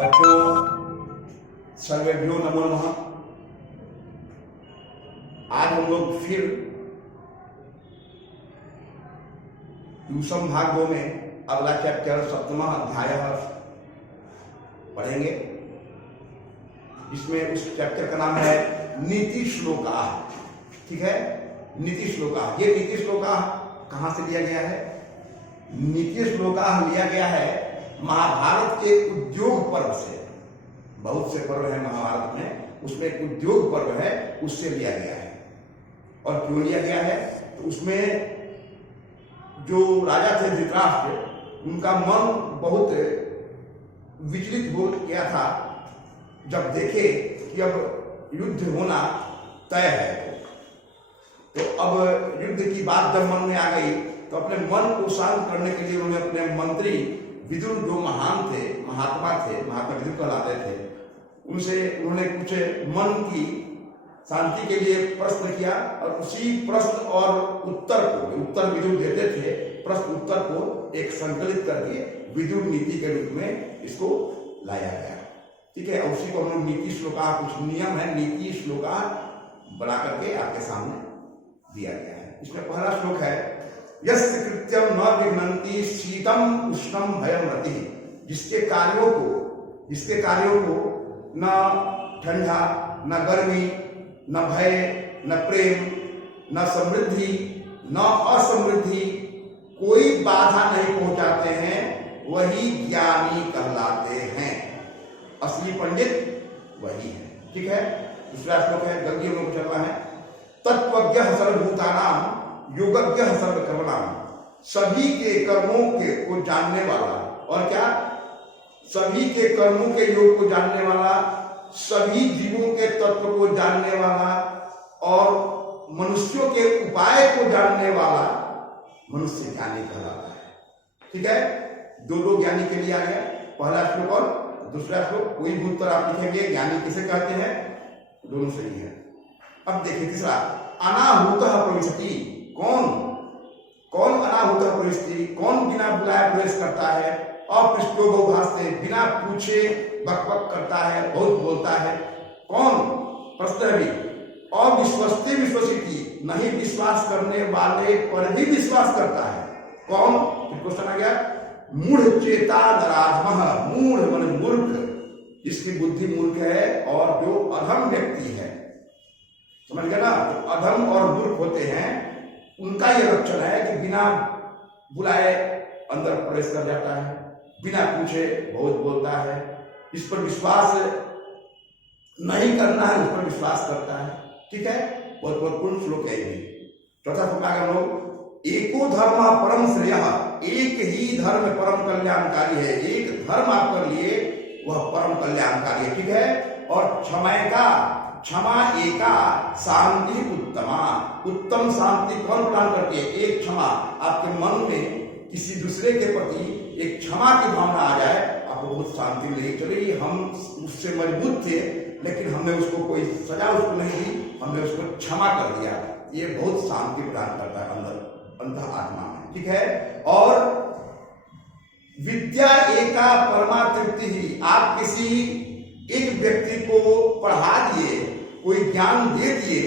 बच्चों, सर्वेभ्यो नमो नमः। आज हम लोग फिर दूसम भाग 2 में अगला चैप्टर 7वां अध्याय पढ़ेंगे। इसमें उस चैप्टर का नाम है नीति श्लोका। ठीक है, नीति श्लोका। ये नीति श्लोका कहां से लिया गया है? नीति श्लोका लिया गया है महाभारत के उद्योग पर्व से। बहुत से पर्व है महाभारत में, उसमें एक उद्योग पर्व है, उससे लिया गया है। और क्यों लिया गया है? तो उसमें जो राजा थे धृतराष्ट्र, उनका मन बहुत विचलित हो गया था जब देखे कि अब युद्ध होना तय है। तो अब युद्ध की बात जब मन में आ गई तो अपने मन को शांत करने के लिए उन्होंने अपने मंत्री विदुर, जो महान थे, महात्मा थे, महात्मा विदुर कहलाते थे, उनसे उन्होंने कुछ मन की शांति के लिए प्रश्न किया। और उसी प्रश्न और उत्तर को, उत्तर विदुर देते थे, प्रश्न उत्तर को एक संकलित करके विदुर नीति के रूप में इसको लाया गया। ठीक है, और उसी को हम लोग नीति श्लोका, कुछ नियम है नीति श्लोका बना करके आपके सामने दिया गया है। इसमें पहला श्लोक है यस्य कृत्यम न विघ्नन्ति शीतम उष्णम भयम रति। जिसके कार्यों को न ठंडा, न गर्मी, न भय, न प्रेम, न समृद्धि, न असमृद्धि कोई बाधा नहीं पहुंचाते हैं, वही ज्ञानी कहलाते हैं। असली पंडित वही है। ठीक है, दूसरा श्लोक है, जल्दी हम लोग चलना है। तत्वज्ञ सर्वभूतानां योगज्ञ सर्वकर्मणां। सभी के कर्मों के को जानने वाला, और क्या? सभी के कर्मों के योग को जानने वाला, सभी जीवों के तत्व को जानने वाला, और मनुष्यों के उपाय को जानने वाला मनुष्य ज्ञानी कहलाता है। ठीक है, दो ज्ञानी के लिए आ गया, पहला श्लोक और दूसरा श्लोक। कोई भी उत्तर आप लिखेंगे ज्ञानी किसे कहते हैं, दोनों सही है। अब देखिए तीसरा, अनाहूतः प्रविशति। कौन अनाहूतः प्रविशति? कौन बिना बुलाए प्रवेश करता है? अपृष्टो बहुभाषते, बिना पूछे बकबक करता है, बहुत बोलता है। कौन? प्रश्न भी। अविश्वस्ते विश्वसिति, नहीं विश्वास करने वाले पर भी विश्वास करता है। कौन? क्वेश्चन आ गया। मूढ़ चेता नराधमः, मूढ़ मन मूर्ख, जिसकी बुद्धि मूर्ख है और जो अधम व्यक्ति है, समझ गए ना? तो अधम और मूर्ख होते हैं, उनका यह लक्षण है कि बिना बुलाए अंदर प्रवेश कर जाता है, बिना पूछे बहुत बोलता है, इस पर विश्वास नहीं करना है, उस पर विश्वास करता है। ठीक है, बहुत महत्वपूर्ण श्लोक है ये। चौथा श्लोक आ गया लोग, एको धर्म परम श्रेयः, एक ही धर्म परम कल्याणकारी है। एक धर्म आप कर लिए, वह परम कल्याणकारी है। ठीक है, और क्षमा एका शांति उत्तमा। उत्तम शांति कौन प्रदान करती है? एक क्षमा। आपके मन में किसी दूसरे के प्रति एक क्षमा की भावना आ जाए, आपको बहुत शांति मिलेगी। चलिए, हम उससे मजबूत थे, लेकिन हमने उसको कोई सजा उसको नहीं दी, हमने उसको क्षमा कर दिया। ये बहुत शांति प्रदान करता है अंदर आत्मा में। ठीक है, और विद्या एका परमा तृप्ति ही। आप किसी एक व्यक्ति को पढ़ा दिए, कोई ज्ञान दे दिए,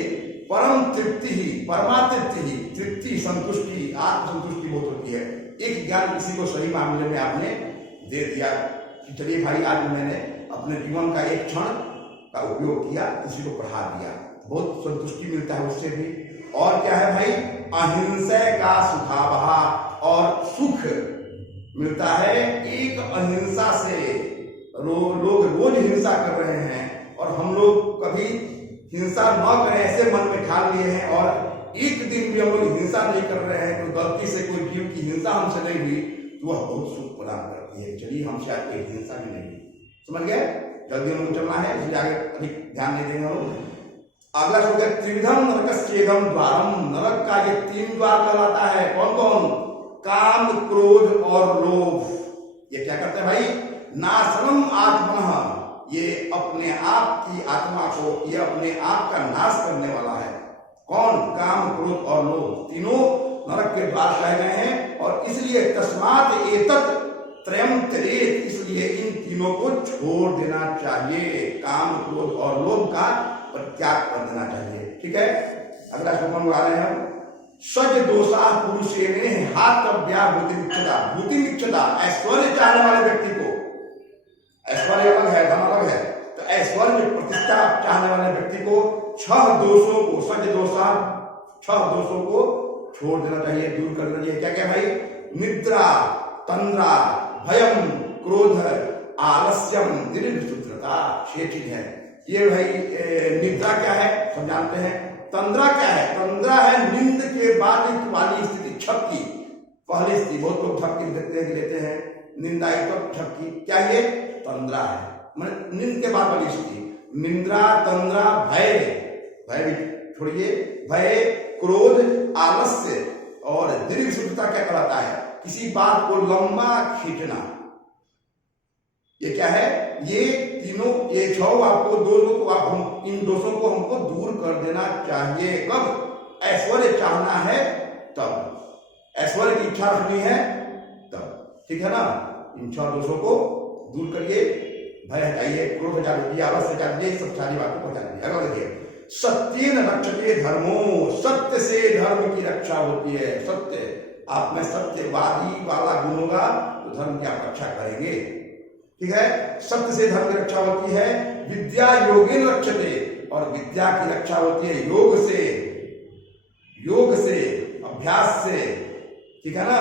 परम तृप्ति ही, परमा तृप्ति ही, तृप्ति संतुष्टि, आत्मसंतुष्टि बहुत होती है। एक ज्ञान किसी को सही मामले में आपने दे दिया कि चलिए भाई, आज मैंने अपने जीवन का एक क्षण का उपयोग किया, किसी को पढ़ा दिया, बहुत संतुष्टि मिलता है उससे भी। और क्या है भाई? अहिंसा का सुखावहा, और सुख मिलता है एक अहिंसा से। लोग रोज हिंसा कर रहे हैं, और हम लोग कभी हिंसा न करें ऐसे मन में ठान लिए हैं, और एक दिन भी हम लोग हिंसा नहीं कर रहे हैं, कोई गलती से कोई जीव की हिंसा हमसे नहीं हुई, तो वह बहुत सुख प्रदान करती है। चलिए, हमसे आज कोई हिंसा भी नहीं हुई। समझ गए? जल्दी हम लोग चलना है, इसलिए आगे अधिक ध्यान नहीं देंगे हम लोग। अगला श्लोक है त्रिविधम नरकस्येदम द्वारम। नरक का ये 3 द्वार कहलाता है। कौन कौन? काम, क्रोध और लोभ। ये क्या करते हैं भाई? नाशनम आत्मनः, ये अपने आप की आत्मा को, ये अपने आप का नाश करने वाला है। कौन? काम, क्रोध और लोभ, तीनों नरक के द्वार कहे गए हैं। और इसलिए तस्मात् एतत् त्रयम् त्यजेत्, इसलिए इन तीनों को छोड़ देना चाहिए। काम, क्रोध और लोभ का त्याग कर देना चाहिए। ठीक है, अगला श्लोक में आ रहे हैं हम। सज दोषा पुरुषेने हातव्या भूतिमिच्छता। भूतिमिच्छता ऐश्वर्य चाहने वाले व्यक्ति को, ऐश्वर्य अलग है, धन अलग है, तो ऐश्वर्य प्रतिष्ठा चाहने वाले व्यक्ति को 6 दोषों को, सज दोषा 6 दोषों को छोड़ देना चाहिए, दूर कर देना चाहिए। क्या क्या भाई? निद्रा, तंद्रा, भयम, क्रोध, आलस्यम, दीर्घसूत्रता। 6 चीज है ये भाई। निद्रा क्या है सब जानते हैं। तंद्रा क्या है? तंद्रा है नींद के बाद वाली स्थिति, झपकी, पहली स्थिति। बहुत लोग झपकी लेते हैं, नींद आई तो झपकी, क्या ये तंद्रा है, मतलब नींद के बाद वाली स्थिति। निद्रा, तंद्रा, भय, भय भी छोड़िए, भय, क्रोध, आलस्य और दीर्घसूत्रता क्या कहलाता है? किसी बात को लंबा खींचना। ये क्या है? ये तीनों, ये 6 आपको दोषों को, आप हम इन दोषों को हमको दूर कर देना चाहिए। कब? ऐश्वर्य चाहना है तब, ऐश्वर्य की इच्छा रखनी है तब। ठीक है ना? इन 6 दोषों को दूर करिए, भय हटाइए, क्रोध हटा दीजिए, आलस्य हटा दीजिए, सब सारी बातों को हटा दीजिए। अगला देखिए, सत्येन रक्षते धर्मो। सत्य से धर्म की रक्षा होती है। सत्य, आप में सत्यवादी वाला गुण होगा तो धर्म की आप रक्षा करेंगे। ठीक है, सत्य से धर्म की रक्षा होती है। विद्या योगेन रक्षते, और विद्या की रक्षा होती है योग से, योग से, अभ्यास से। ठीक है ना?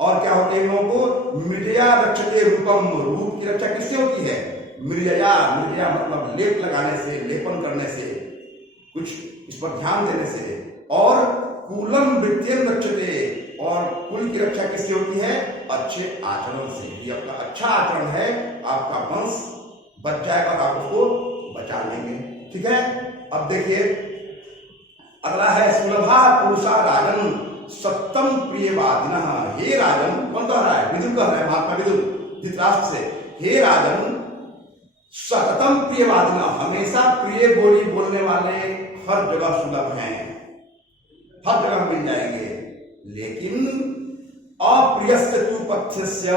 और क्या होते हैं इन लोगों को? मृजया रक्षते रूपम। रूप की रक्षा किससे होती है? मृजया, मृजया मतलब लेप लगाने से, लेपन करने से, कुछ इस पर ध्यान देने से। और कुलम वृत्तियं रक्षते, और कुल की रक्षा किससे होती है? अच्छे आचरण से। ये आपका अच्छा आचरण है, आपका वंश बच जाएगा, आप उसको बचा लेंगे। ठीक है, अब देखिए अगला है, सुलभा पुरुषा राजन सत्तम प्रियवादिनः। हे राजन, कौन कह रहा है? विदुर कह रहा है, महात्मा विदुर धृतराष्ट्र से। हे राजन, सततम प्रियवादिनः, हमेशा प्रिय बोली बोलने वाले हर जगह सुलभ हैं, हर जगह मिल जाएंगे। लेकिन अप्रियस्य तु पथ्यस्य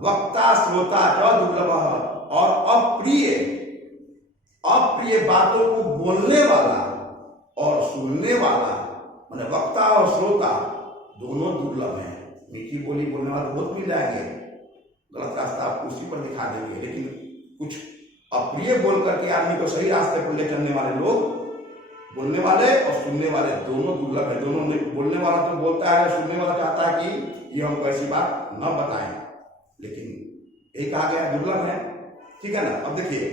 वक्ता श्रोता च दुर्लभः। और अप्रिय, अप्रिय बातों को बोलने वाला और सुनने वाला, माने वक्ता और श्रोता दोनों दुर्लभ हैं। मीठी बोली बोलने वाले बहुत मिल जाएंगे, गलत रास्ता आपको उसी पर दिखा देंगे। लेकिन कुछ अप्रिय बोल करके आदमी को सही रास्ते पर ले चलने वाले लोग, बोलने वाले और सुनने वाले दोनों दुर्लभ है। दोनों में बोलने वाला तो बोलता है, सुनने वाला चाहता है कि ये हमको ऐसी बात न बताएं, लेकिन एक आ गया दुर्लभ है। ठीक है ना? अब देखिए,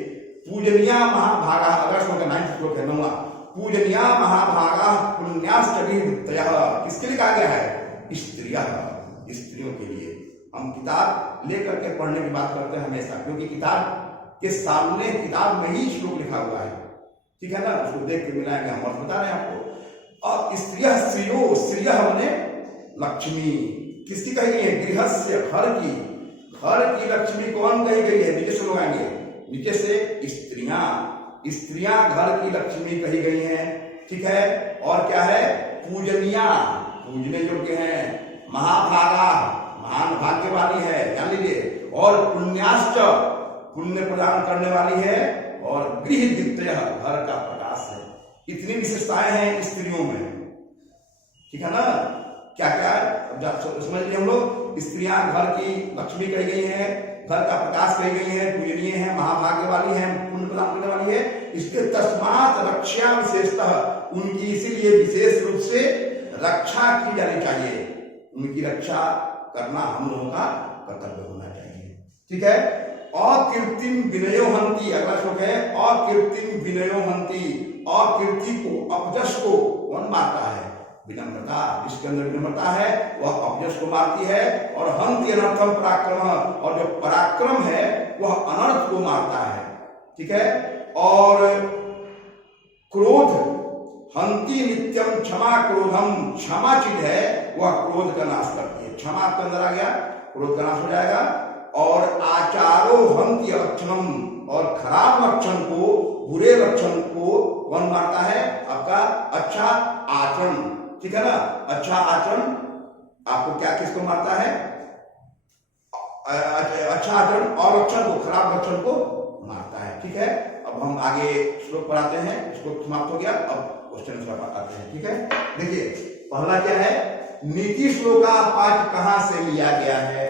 पूजनिया महाभागा, अगर श्लोक 9 श्लोक है 9वां। पूजनिया महाभागा पुण्याश्चविद्यः। किसके लिए कहा गया है? स्त्रियां, स्त्रियों के लिए। हम किताब लेकर के पढ़ने की बात करते हैं हमेशा, क्योंकि किताब के सामने, किताब में ही श्लोक लिखा हुआ है। ठीक है ना? उसको देख के मिलाएंगे, हम और बता रहे हैं आपको। और स्त्रियः, स्त्रियो, स्त्रियः माने लक्ष्मी। किसकी कही गई है? गृहस्य, घर की। घर की लक्ष्मी कौन कही गई है? नीचे से लोग आएंगे, नीचे से स्त्रियां, स्त्रियां घर की लक्ष्मी कही गई हैं। ठीक है, और क्या है? पूजनिया, पूजने योग्य है। महाभागा, महान भाग्य वाली है, जान लीजिए। और पुण्याश्च, पुण्य प्रदान करने वाली है। और गृह दीप्तयः, घर का प्रकाश है। इतनी विशेषताएं हैं स्त्रियों में। ठीक है ना? क्या क्या समझ लिए हम लोग? स्त्रियां घर की लक्ष्मी कही गई हैं, घर का प्रकाश कही गई है, पूजनीय है, महाभाग्य वाली है, पुण्य प्रदान करने वाली है। इसके तस्मात् रक्षा विशेषतः, उनकी इसीलिए विशेष रूप से रक्षा की जानी चाहिए। उनकी रक्षा करना हम लोगों का कर्तव्य होना चाहिए। ठीक है? अकीर्तिम विनयो हंति, अगला श्लोक है, अकीर्तिम विनयो हंति। अकीर्ति को, अपजश को कौन मारता है? विनम्रता। जिसके अंदर विनम्रता है वह अपजश को मारती है। और हंति अनर्थम पराक्रम, और जो पराक्रम है वह अनर्थ को मारता है। ठीक है? और क्रोध, हंति नित्यम क्षमा क्रोधम, क्षमा चीज है वह क्रोध का नाश करती है। क्षमा आपके अंदर आ गया, क्रोध का नाश हो जाएगा। और आचारो हंति लक्षणम, और खराब लक्षण को, बुरे लक्षण को कौन मारता है? आपका अच्छा आचरण। ठीक है ना? अच्छा आचरण आपको क्या, किसको मारता है? अच्छा आचरण और लक्षण को, खराब लक्षण को मारता है। ठीक है, अब हम आगे श्लोक पढ़ाते हैं, इसको समाप्त हो गया, अब क्वेश्चन आते हैं। ठीक है, देखिए पहला क्या है, नीति श्लोका पाठ कहां से लिया गया है?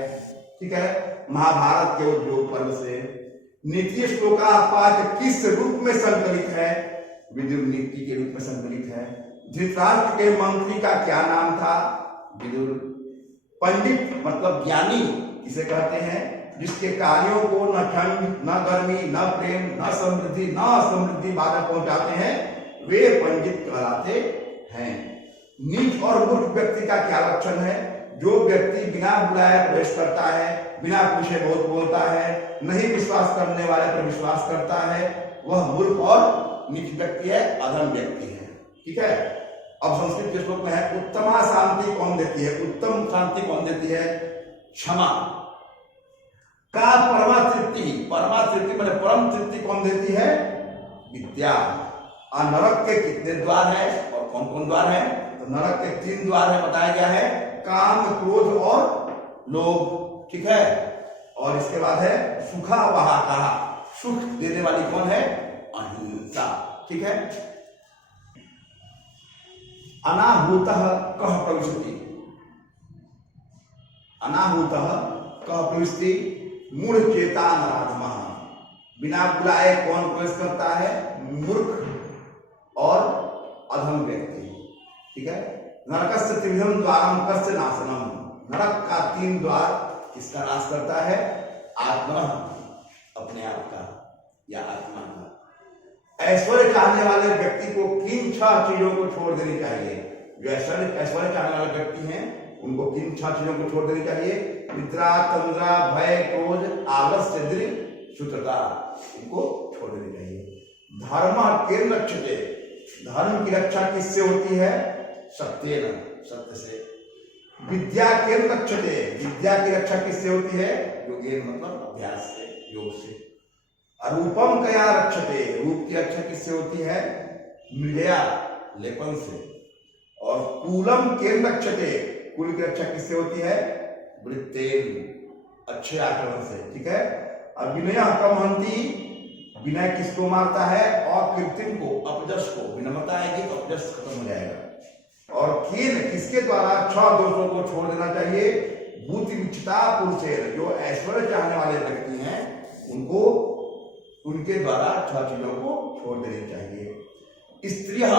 ठीक है, महाभारत के उद्योग पर्व से। नीति श्लोका पाठ किस रूप में संकलित है? विदुर नीति के रूप में संकलित है। धृतराष्ट्र के मंत्री का क्या नाम था? विदुर। पंडित मतलब ज्ञानी किसे कहते हैं? जिसके कार्यों को न ठंड, न गर्मी, न प्रेम, न समृद्धि, न असमृद्धि बाधा पहुंचाते हैं, वे पंडित कहलाते हैं। नीच और मूर्ख व्यक्ति का क्या लक्षण है? जो व्यक्ति बिना बुलाए प्रवेश करता है, बिना पूछे बहुत बोलता है, नहीं विश्वास करने वाले पर विश्वास करता है, वह मूर्ख और नीच व्यक्ति है, अधम व्यक्ति है। ठीक है, अब संस्कृत के श्लोक में है, उत्तमा शांति कौन देती है? उत्तम शांति कौन देती है? क्षमा। का परमा तृप्ति, परमा तृप्ति माने परम तृप्ति कौन देती है? विद्या। नरक के कितने द्वार हैं और कौन कौन द्वार हैं? तो नरक के 3 द्वार है, बताया गया है, काम, क्रोध और लोभ। ठीक है, और इसके बाद है सुखा वहा कहा, सुख देने वाली कौन है? अहिंसा। ठीक है, अनाहूतः कः प्रविशति, अनाहूतः कः प्रविशति, मूढ़ चेता नराधमः। बिना बुलाए कौन प्रवेश करता है? मूर्ख और अधम व्यक्ति। ठीक है, नरकस्य त्रिविधम द्वारम कस्य नाशनम, नरक का 3 द्वार किसका नाश करता है? आत्मा, अपने आप का या आत्मा का। ऐश्वर्य चाहने वाले व्यक्ति को किन 6 चीजों को छोड़ देनी चाहिए? जो ऐश्वर्य चाहने वाले व्यक्ति हैं उनको किन 6 चीजों को छोड़ देनी चाहिए? निद्रा, तंद्रा, भय, क्रोध, आलस्य, दृढ़, शुद्धता, इनको छोड़ देनी चाहिए। धर्म के रक्षते, धर्म की रक्षा किससे होती है? सत्येन, सत्य से। विद्या के रक्षते, विद्या की रक्षा किससे होती है? योगेन मतलब अभ्यास से, योग से। अरूपम कया रक्षते, रूप की रक्षा किससे होती है? मृगया, लेपन से। और कूलम के रक्षते, कुल की रक्षा किससे होती है? वृत्तेन, अच्छे आचरण से। ठीक है, और विनय कमहंती, विनय किसको मारता है? अकृत्रिम को, अपजस को। विनम्रता आएगी तो अपजस खत्म हो जाएगा। और खेल किसके द्वारा 6 दोषों को छोड़ देना चाहिए? भूति विचिता पुरुषेर, जो ऐश्वर्य चाहने वाले व्यक्ति हैं उनको, उनके द्वारा 6 चीजों को छोड़ देनी चाहिए। स्त्रियः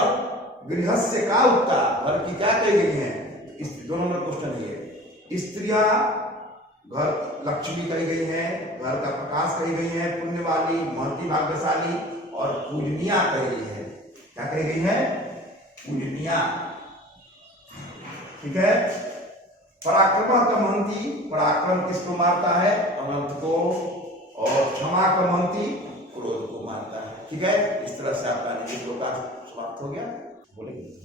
गृहस्य का उत्ता, घर की क्या कही गई है? दोनों नंबर क्वेश्चन है। स्त्रियां घर लक्ष्मी कही गई है, घर का प्रकाश कही गई है, पुण्य वाली, महती, भाग्यशाली और पूजनिया कही गई है। क्या कही गई है? पूजनिया। ठीक है, पराक्रम कमहंती, पराक्रम किसको मारता है? अनर्थ को। और क्षमा कमहंती, क्रोध को मारता है। ठीक है, इस तरह से आपका नीति श्लोक समाप्त हो गया। बोलेंगे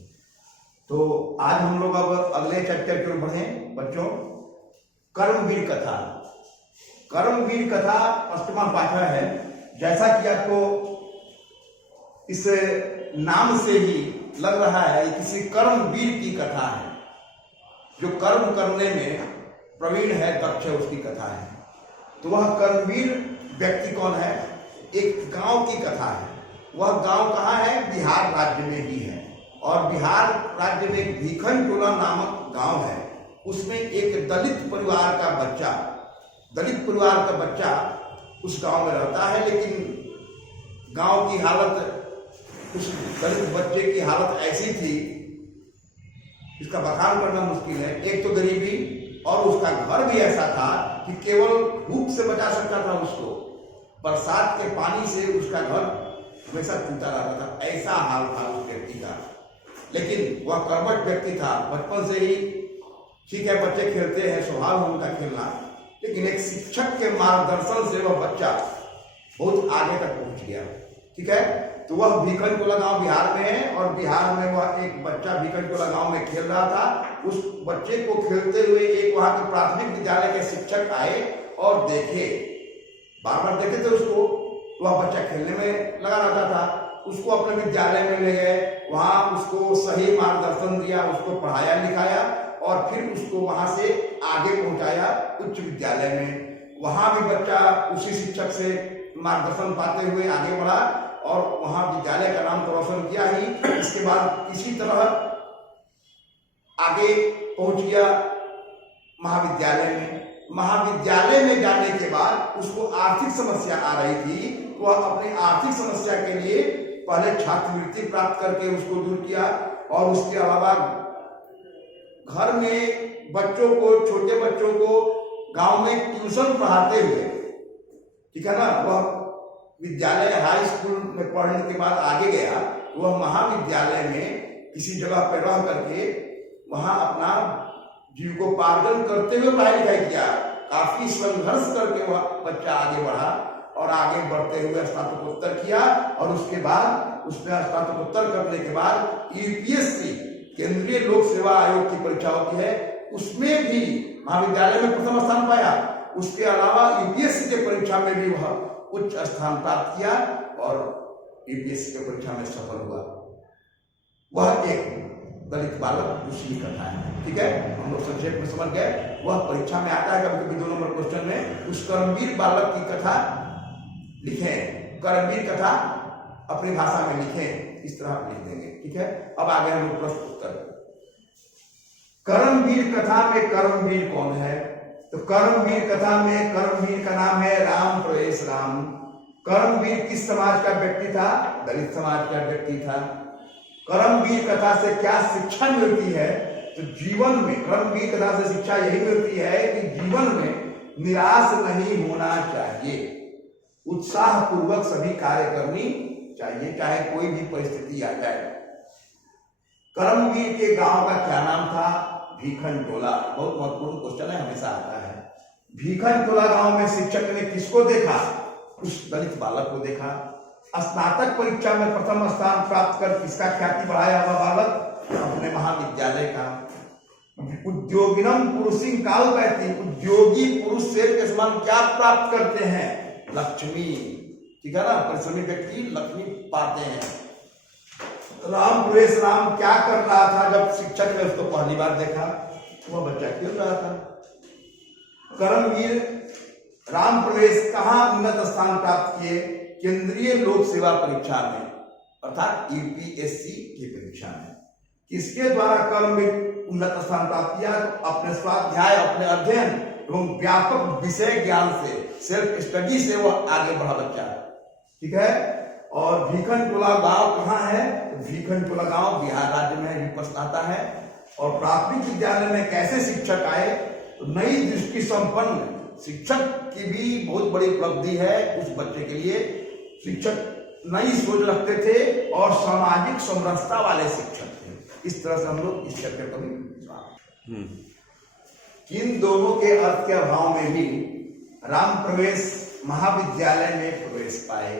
तो आज हम लोग अब अगले चैप्टर की ओर बढ़े बच्चों। कर्मवीर कथा, कर्मवीर कथा 8वां पाठ है। जैसा कि आपको इस नाम से ही लग रहा है किसी कर्मवीर की कथा है, जो कर्म करने में प्रवीण है, दक्ष है, उसकी कथा है। तो वह कर्मवीर व्यक्ति कौन है? एक गांव की कथा है। वह गांव कहाँ है? बिहार राज्य में ही है। और बिहार राज्य में एक भीखनटोला नामक गांव है। उसमें एक दलित परिवार का बच्चा, दलित परिवार का बच्चा उस गांव में रहता है। लेकिन गांव की हालत, उस दलित बच्चे की हालत ऐसी थी, इसका बखान करना मुश्किल है। एक तो गरीबी, और उसका घर भी ऐसा था कि केवल धूप से बचा सकता था उसको। बरसात के पानी से उसका घर हमेशा टूटा रहता था, ऐसा हाल था उस व्यक्ति का। लेकिन वह कर्मठ व्यक्ति था, बचपन से ही। ठीक है, बच्चे खेलते हैं, स्वभाव है उनका खेलना, लेकिन एक शिक्षक के मार्गदर्शन से वह बच्चा बहुत आगे तक पहुंच गया। ठीक है, तो वह भीखनटोला गांव बिहार में है, और बिहार में वह एक बच्चा भीखनटोला गांव में खेल रहा था। उस बच्चे को खेलते हुए एक वहां के प्राथमिक विद्यालय के शिक्षक आए और देखे, बार बार देखे थे उसको। वह बच्चा खेलने में लगा रहता था। उसको अपने विद्यालय में ले गए, वहां उसको सही मार्गदर्शन दिया, उसको पढ़ाया लिखाया, और फिर उसको वहां से आगे पहुंचाया उच्च विद्यालय में। वहां भी बच्चा उसी शिक्षक से मार्गदर्शन पाते हुए आगे बढ़ा और वहां विद्यालय का नाम तो रोशन किया ही। इसके बाद किसी तरह आगे पहुंच गया महाविद्यालय में। महाविद्यालय में जाने के बाद उसको आर्थिक समस्या आ रही थी। वह अपनी आर्थिक समस्या के लिए पहले छात्रवृत्ति प्राप्त करके उसको दूर किया और उसके अलावा घर में बच्चों को, छोटे बच्चों को गांव में ट्यूशन पढ़ाते हुए, ठीक है ना, वह विद्यालय हाई स्कूल में पढ़ने के बाद आगे गया। वह महाविद्यालय में किसी जगह पर रह करके वहां अपना जीविकोपार्जन करते हुए पढ़ाई लिखाई किया। काफी संघर्ष करके वह बच्चा आगे बढ़ा और आगे बढ़ते हुए स्नातकोत्तर किया और उसके बाद उसने स्नातकोत्तर करने के बाद यूपीएससी केंद्रीय लोक सेवा आयोग की परीक्षा होती है, उसमें भी महाविद्यालय में प्रथम स्थान पाया। उसके अलावा यूपीएससी की परीक्षा में भी वह उच्च स्थान प्राप्त किया और यूपीएससी की परीक्षा में सफल हुआ। वह एक दलित बालक दूसरी कथा है, ठीक है, हम लोग संक्षेप में समझ गए। वह परीक्षा में आता है कभी कभी 2 नंबर क्वेश्चन में। उस कर्मवीर बालक की कथा लिखें, कर्मवीर कथा अपनी भाषा में लिखें, इस तरह लिख देंगे, ठीक है। अब आगे हम लोग प्रश्न उत्तर। कर्मवीर कथा में कर्मवीर कौन है? तो कर्मवीर कथा में कर्मवीर का नाम है राम प्रवेश राम। कर्मवीर किस समाज का व्यक्ति था? दलित समाज का व्यक्ति था। कर्मवीर कथा से क्या शिक्षा मिलती है? तो जीवन में कर्मवीर कथा से शिक्षा यही मिलती है कि जीवन में निराश नहीं होना चाहिए, उत्साह पूर्वक सभी कार्य करनी चाहिए, चाहे कोई भी परिस्थिति आ जाए। कर्मवीर के गांव का क्या नाम था? भीखन टोला। बहुत महत्वपूर्ण क्वेश्चन है, हमेशा आता है। भीखन टोला गांव में शिक्षक ने किसको देखा? उस दलित बालक को देखा। स्नातक परीक्षा में प्रथम स्थान प्राप्त कर किसका ख्याति बढ़ाया वह बालक? अपने महाविद्यालय का। उद्योगिनम पुरुषिंग काल कहती, उद्योगी पुरुष शेर के समान क्या प्राप्त करते हैं? लक्ष्मी, ठीक है ना, परिश्रमी व्यक्ति लक्ष्मी पाते हैं। राम प्रवेश राम क्या कर रहा था जब शिक्षक ने उसको पहली बार देखा? वह बच्चा खेल रहा था। कर्मवीर राम प्रवेश कहाँ उन्नत स्थान प्राप्त किए? केंद्रीय लोक सेवा परीक्षा में, अर्थात यूपीएससी की परीक्षा में। किसके द्वारा कर्मवीर उन्नत स्थान प्राप्त किया? अपने स्वाध्याय, अपने अध्ययन एवं व्यापक विषय ज्ञान से, सेल्फ स्टडी से वह आगे बढ़ा बच्चा, ठीक है। और भीखन टोला गांव कहाँ है? भीखन टोला गांव बिहार राज्य में भी पड़ता है। और प्राथमिक विद्यालय में कैसे शिक्षक आए? तो नई दृष्टि संपन्न शिक्षक की भी बहुत बड़ी उपलब्धि है। उस बच्चे के लिए शिक्षक नई सोच रखते थे और सामाजिक समरसता वाले शिक्षक थे। इस तरह से हम लोग इस चैप्टर को भी इन दोनों के अर्थ के अभाव में भी राम प्रवेश महाविद्यालय में प्रवेश पाए,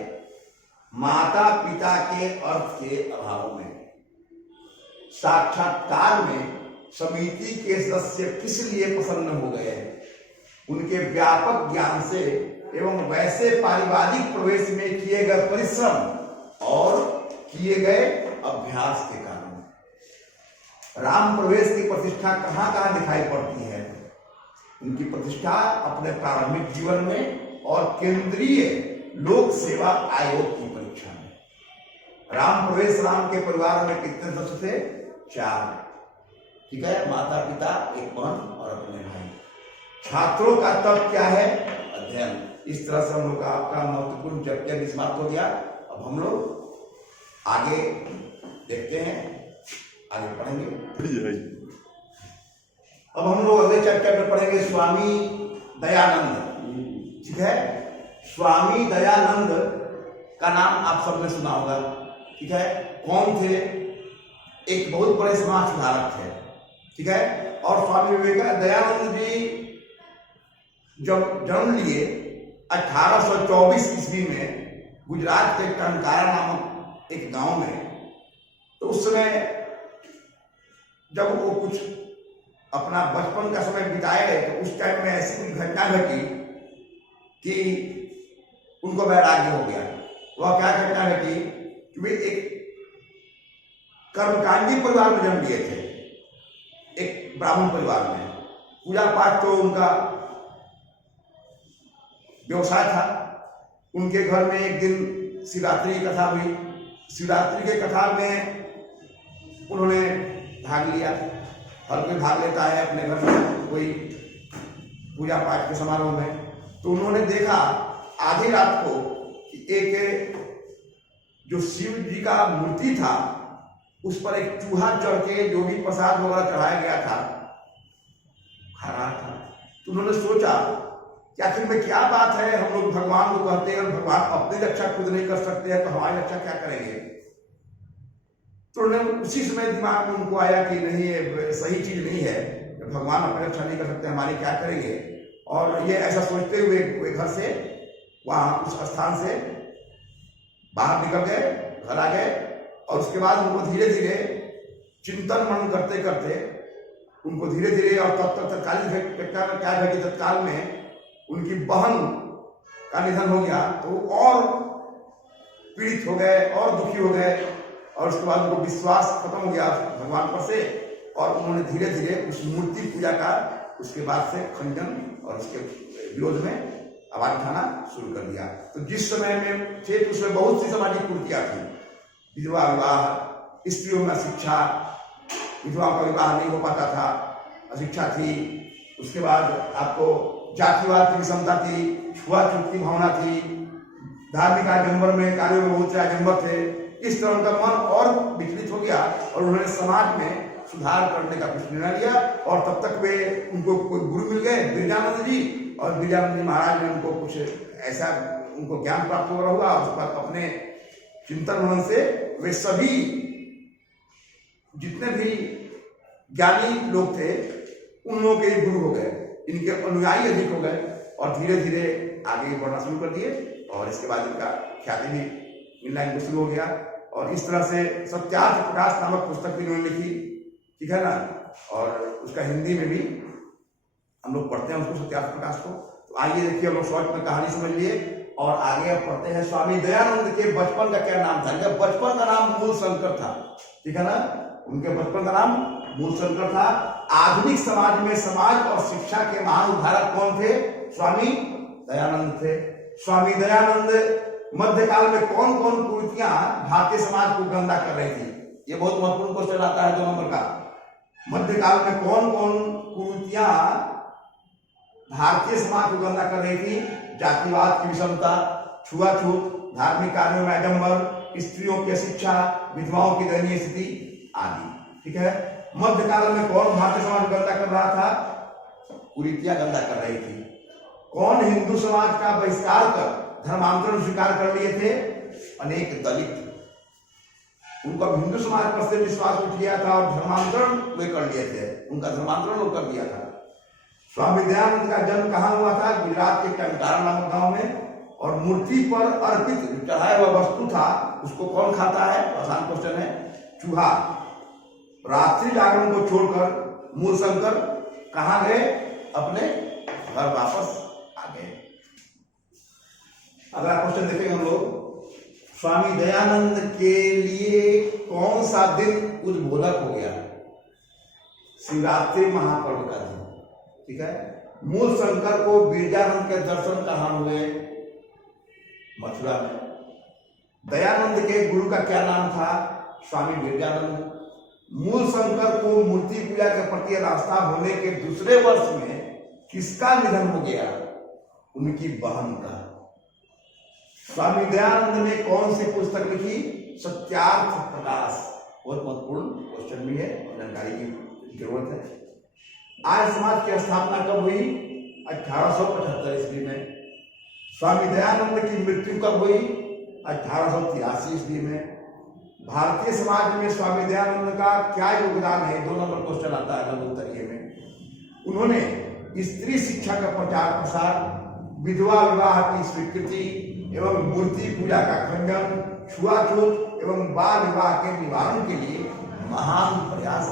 माता पिता के अर्थ के अभाव में। साक्षात्कार में समिति के सदस्य किस लिए प्रसन्न हो गए? उनके व्यापक ज्ञान से एवं वैसे पारिवारिक प्रवेश में किए गए परिश्रम और किए गए अभ्यास के कारण। राम प्रवेश की प्रतिष्ठा कहाँ कहाँ दिखाई पड़ती है? उनकी प्रतिष्ठा अपने प्रारंभिक जीवन में और केंद्रीय लोक सेवा आयोग की परीक्षा में। राम प्रवेश राम के परिवार में कितने सदस्य थे? 4, ठीक है, माता पिता, एक बहन और अपने भाई। छात्रों का तब क्या है? अध्ययन। इस तरह से हम लोग का आपका महत्वपूर्ण चैप्टर समाप्त हो गया। अब हम लोग आगे देखते हैं, आगे पढ़ेंगे। अब हम लोग अगले चैप्टर में पढ़ेंगे स्वामी दयानंद, ठीक है। स्वामी दयानंद का नाम आप सबने सुना होगा, ठीक है। कौन थे? एक बहुत बड़े समाज सुधारक थे, ठीक है। और स्वामी विवेकानंद दयानंद जी जब जन्म लिए 1824 ईस्वी में गुजरात के टंकारा नामक एक गांव में, तो उस समय जब वो कुछ अपना बचपन का समय बिताए तो उस टाइम में ऐसी कुछ घटना घटी कि उनको वैराग्य हो गया। वह क्या घटना घटी कि वे एक कर्मकांडी परिवार में जन्म लिए थे, एक ब्राह्मण परिवार में। पूजा पाठ तो उनका व्यवसाय था। उनके घर में एक दिन शिवरात्रि की कथा हुई। शिवरात्रि के कथा में उन्होंने भाग लिया। हर कोई भाग लेता है अपने घर में कोई पूजा पाठ के समारोह में। तो उन्होंने देखा आधी रात को कि एक जो शिव जी का मूर्ति था उस पर एक चूहा चढ़ के जो भी प्रसाद वगैरह चढ़ाया गया था खा रहा था। तो उन्होंने सोचा कि आखिर में क्या बात है, हम लोग भगवान को कहते हैं, भगवान अपनी रक्षा खुद नहीं कर सकते हैं तो हमारी रक्षा क्या करेंगे। तो उन्होंने उसी समय दिमाग में उनको आया कि नहीं ये सही चीज नहीं है, भगवान अपनी रक्षा नहीं कर सकते, हमारी क्या करेंगे। और ये ऐसा सोचते हुए वे घर से वहां उस स्थान से बाहर निकल गए, घर आ गए। और उसके बाद उनको धीरे धीरे चिंतन मनन करते करते उनको धीरे धीरे और तत्काल में उनकी बहन का निधन हो गया। तो और पीड़ित हो गए और दुखी हो गए और उसके बाद उनको विश्वास खत्म हो गया भगवान पर से। और उन्होंने धीरे धीरे उस मूर्ति पूजा का उसके बाद से खंडन और उसके विरोध में आवाज उठाना शुरू कर दिया। तो जिस समय में थे तो उसमें बहुत सी सामाजिक कुरीतियां थी, विधवा विवाह, स्त्रियों में शिक्षा, विधवाओं का विवाह नहीं हो पाता था, अशिक्षा थी। उसके बाद आपको जातिवाद की विषमता थी, छुआछूत की भावना थी, धार्मिक आडंबर में कार्यों में बहुत से आडंबर थे। इस तरह उनका मन और विचलित हो गया और उन्होंने समाज में सुधार करने का कुछ निर्णय लिया। और तब तक वे उनको कोई गुरु मिल गए बिरजानंद जी, और बिरजानंद जी महाराज ने उनको कुछ ऐसा उनको ज्ञान प्राप्त हो रहा हुआ। उस पर अपने चिंतन मनन से वे सभी जितने भी ज्ञानी लोग थे उन लोगों के गुरु हो गए, इनके अनुयायी अधिक हो गए और धीरे धीरे आगे बढ़ना शुरू कर दिए। और इसके बाद इनका ख्याति भी मिलना इनको शुरू हो गया। और इस तरह से सत्यार्थ प्रकाश नामक पुस्तक भी इन्होंने लिखी, ठीक है ना। और उसका हिंदी में भी हम लोग पढ़ते हैं उसको, सत्यार्थ प्रकाश को। तो आइए देखिए, हम लोग शॉर्ट में कहानी समझ लिए और आगे अब पढ़ते हैं। स्वामी दयानंद के बचपन का क्या नाम था? इनका बचपन का नाम मूल शंकर था, ठीक है ना। उनके बचपन का नाम मूल शंकर था। आधुनिक समाज में समाज और शिक्षा के महान उद्धारक कौन थे? स्वामी दयानंद थे। स्वामी दयानंद मध्यकाल में कौन कौन कुरीतियां भारतीय समाज को गंदा कर रही थी? ये बहुत महत्वपूर्ण क्वेश्चन आता है 2 नंबर का। मध्यकाल में कौन कौन कुरीतियां भारतीय समाज को गंदा कर रही थी? जातिवाद की विषमता, छुआछूत, धार्मिक कार्यों में आडंबर, स्त्रियों की अशिक्षा, विधवाओं की दयनीय स्थिति आदि, ठीक है। मध्यकाल में कौन भारतीय समाज को गंदा कर रहा था? कुरीतियां गंदा कर रही थी। कौन हिंदू समाज का बहिष्कार कर धर्मांतरण स्वीकार कर लिए थे? अनेक दलित। उनका हिंदू समाज पर से विश्वास उठ गया था और धर्मांतरण वे कर लिए थे, उनका धर्मांतरण लोग कर दिया था। स्वामी दयानंद का जन्म कहाँ हुआ था? गुजरात के टंकारा नामक गांव में। और मूर्ति पर अर्पित चढ़ाया हुआ वस्तु था उसको कौन खाता है? आसान क्वेश्चन है, चूहा। रात्रि जागरण को छोड़कर मूल शंकर कहाँ गए? अपने घर वापस आ गए। अगला क्वेश्चन देखेंगे हम लोग। स्वामी दयानंद के लिए कौन सा दिन उद्बोधक हो गया? शिवरात्रि महापर्व का दिन, ठीक है। मूल शंकर को बिरजानंद के दर्शन कहाँ हुए? मथुरा में। दयानंद के गुरु का क्या नाम था? स्वामी बिरजानंद। मूल शंकर को मूर्ति पूजा के प्रति आस्था होने के दूसरे वर्ष में किसका निधन हो गया? उनकी बहन का। स्वामी दयानंद ने कौन सी पुस्तक लिखी? सत्यार्थ प्रकाश। बहुत महत्वपूर्ण क्वेश्चन भी है और जानकारी की जरूरत है। आर्य समाज की स्थापना कब हुई? 1875 ईस्वी में। स्वामी दयानंद की मृत्यु कब हुई? 1883 ईस्वी में। भारतीय समाज में स्वामी दयानंद का क्या योगदान है? 2 नंबर क्वेश्चन आता है लघु उत्तरीय में। उन्होंने स्त्री शिक्षा का प्रचार प्रसार, विधवा विवाह की स्वीकृति एवं मूर्ति पूजा का खंडन, छुआछूत एवं बाल विवाह के निवारण के लिए महान प्रयास